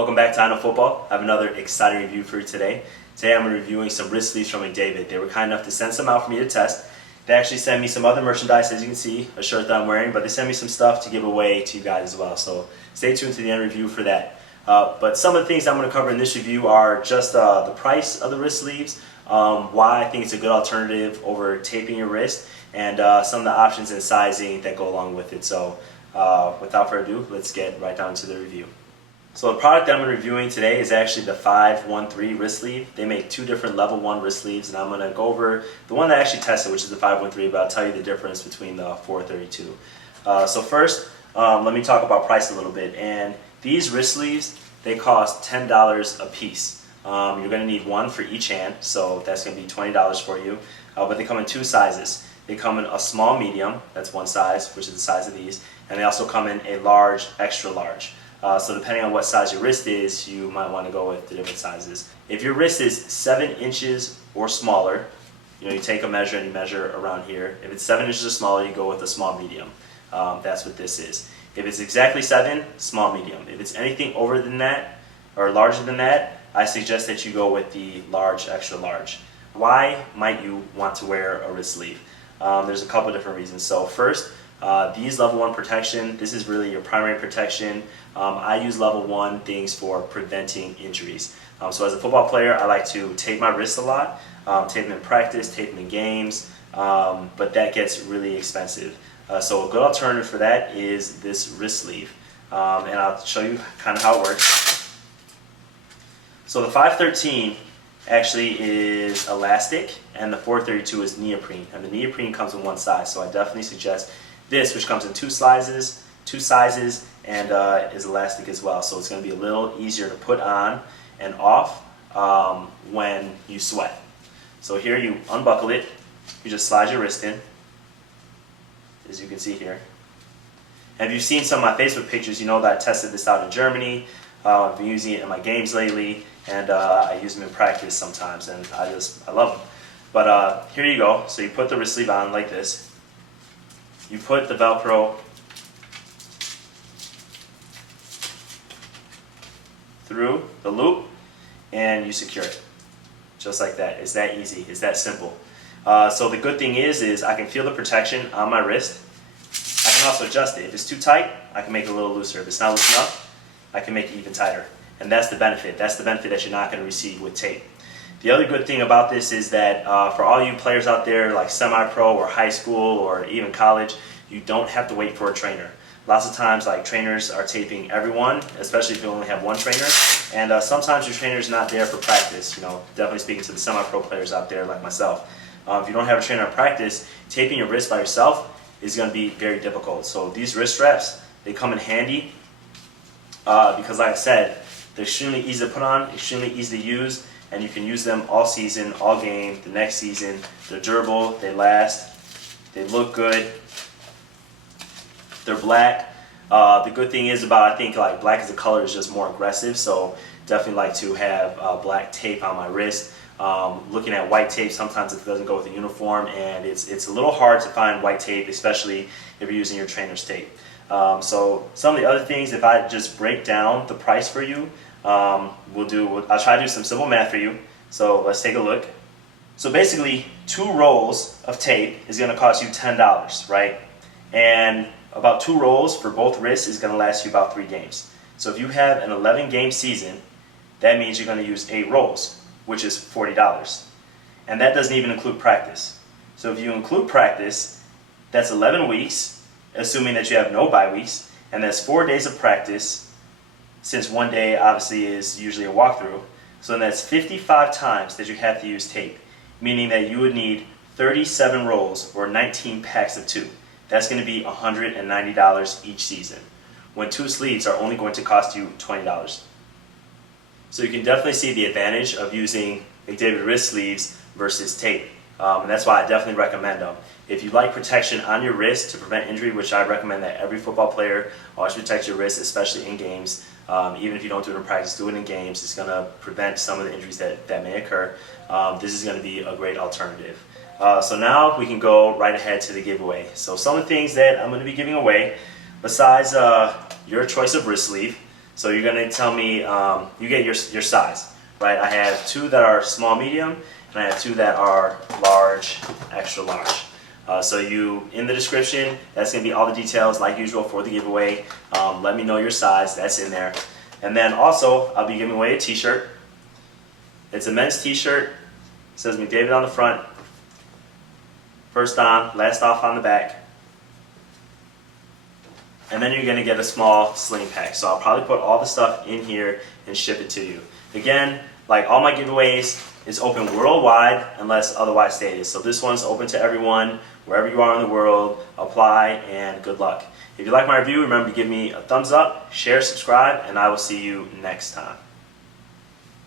Welcome back to I Know Football. I have another exciting review for you today. Today I'm reviewing some wrist sleeves from McDavid. They were kind enough to send some out for me to test. They actually sent me some other merchandise, as you can see, a shirt that I'm wearing, but they sent me some stuff to give away to you guys as well. So stay tuned to the end review for that. But some of the things I'm going to cover in this review are just the price of the wrist sleeves, why I think it's a good alternative over taping your wrist, and some of the options and sizing that go along with it. So without further ado, let's get right down to the review. So the product that I'm reviewing today is actually the 513 wrist sleeve. They make two different level 1 wrist sleeves, and I'm going to go over the one that I actually tested, which is the 513, but I'll tell you the difference between the 432. So first, let me talk about price a little bit. And these wrist sleeves, they cost $10 a piece. You're going to need one for each hand, so that's going to be $20 for you. But they come in two sizes. They come in a small medium, that's one size, which is the size of these, and they also come in a large, extra large. So depending on what size your wrist is, you might want to go with the different sizes. If your wrist is 7 inches or smaller, you take a measure and you measure around here. If it's 7 inches or smaller, you go with a small medium. That's what this is. If it's exactly 7, small medium. If it's anything over than that, or larger than that, I suggest that you go with the large, extra large. Why might you want to wear a wrist sleeve? There's a couple different reasons. So first, these level 1 protection, this is really your primary protection. I use level 1 things for preventing injuries. So as a football player, I like to tape my wrists a lot, tape them in practice, tape them in games, but that gets really expensive. So a good alternative for that is this wrist sleeve. And I'll show you kind of how it works. So the 513 actually is elastic, and the 432 is neoprene. And the neoprene comes in one size, so I definitely suggest this, which comes in two sizes, and is elastic as well. So it's going to be a little easier to put on and off when you sweat. So here you unbuckle it, you just slide your wrist in, as you can see here. And if you've seen some of my Facebook pictures, you know that I tested this out in Germany. I've been using it in my games lately, and I use them in practice sometimes, and I love them. But here you go. So you put the wrist sleeve on like this. You put the Velcro through the loop, and you secure it. Just like that. It's that easy. It's that simple. So the good thing is I can feel the protection on my wrist. I can also adjust it. If it's too tight, I can make it a little looser. If it's not loose enough, I can make it even tighter. And that's the benefit. That's the benefit that you're not going to receive with tape. The other good thing about this is that for all you players out there, like semi-pro or high school or even college, you don't have to wait for a trainer. Lots of times, like, trainers are taping everyone, especially if you only have one trainer. And sometimes your trainer's not there for practice. Definitely speaking to the semi-pro players out there like myself. If you don't have a trainer in practice, taping your wrist by yourself is going to be very difficult. So these wrist straps, they come in handy because, like I said, they're extremely easy to put on, extremely easy to use, and you can use them all season, all game, the next season. They're durable, they last, they look good, they're black. The good thing is about, I think, like, black as a color is just more aggressive, so definitely like to have black tape on my wrist. Looking at white tape, sometimes it doesn't go with the uniform, and it's a little hard to find white tape, especially if you're using your trainer's tape. So some of the other things, if I just break down the price for you, I'll try to do some simple math for you. So let's take a look. So basically, 2 rolls of tape is going to cost you $10, right? And about 2 rolls for both wrists is going to last you about 3 games. So if you have an 11-game season, that means you're going to use 8 rolls, which is $40. And that doesn't even include practice. So if you include practice, that's 11 weeks, assuming that you have no bye weeks, and that's 4 days of practice, since one day obviously is usually a walkthrough. So then that's 55 times that you have to use tape, meaning that you would need 37 rolls or 19 packs of 2. That's going to be $190 each season, when 2 sleeves are only going to cost you $20. So you can definitely see the advantage of using McDavid wrist sleeves versus tape. And that's why I definitely recommend them. If you like protection on your wrist to prevent injury, which I recommend that every football player always protect your wrist, especially in games. Even if you don't do it in practice, do it in games. It's going to prevent some of the injuries that may occur. This is going to be a great alternative. So now we can go right ahead to the giveaway. So some of the things that I'm going to be giving away, besides your choice of wrist sleeve, So you're gonna tell me, you get your size, right? I have 2 that are small, medium, and I have 2 that are large, extra large. So in the description, that's gonna be all the details like usual for the giveaway. Let me know your size, that's in there. And then also, I'll be giving away a t-shirt. It's a men's t-shirt. It says McDavid on the front. First on, last off on the back. And then you're going to get a small sling pack. So I'll probably put all the stuff in here and ship it to you. Again, like all my giveaways, it's open worldwide unless otherwise stated. So this one's open to everyone, wherever you are in the world. Apply and good luck. If you like my review, remember to give me a thumbs up, share, subscribe, and I will see you next time.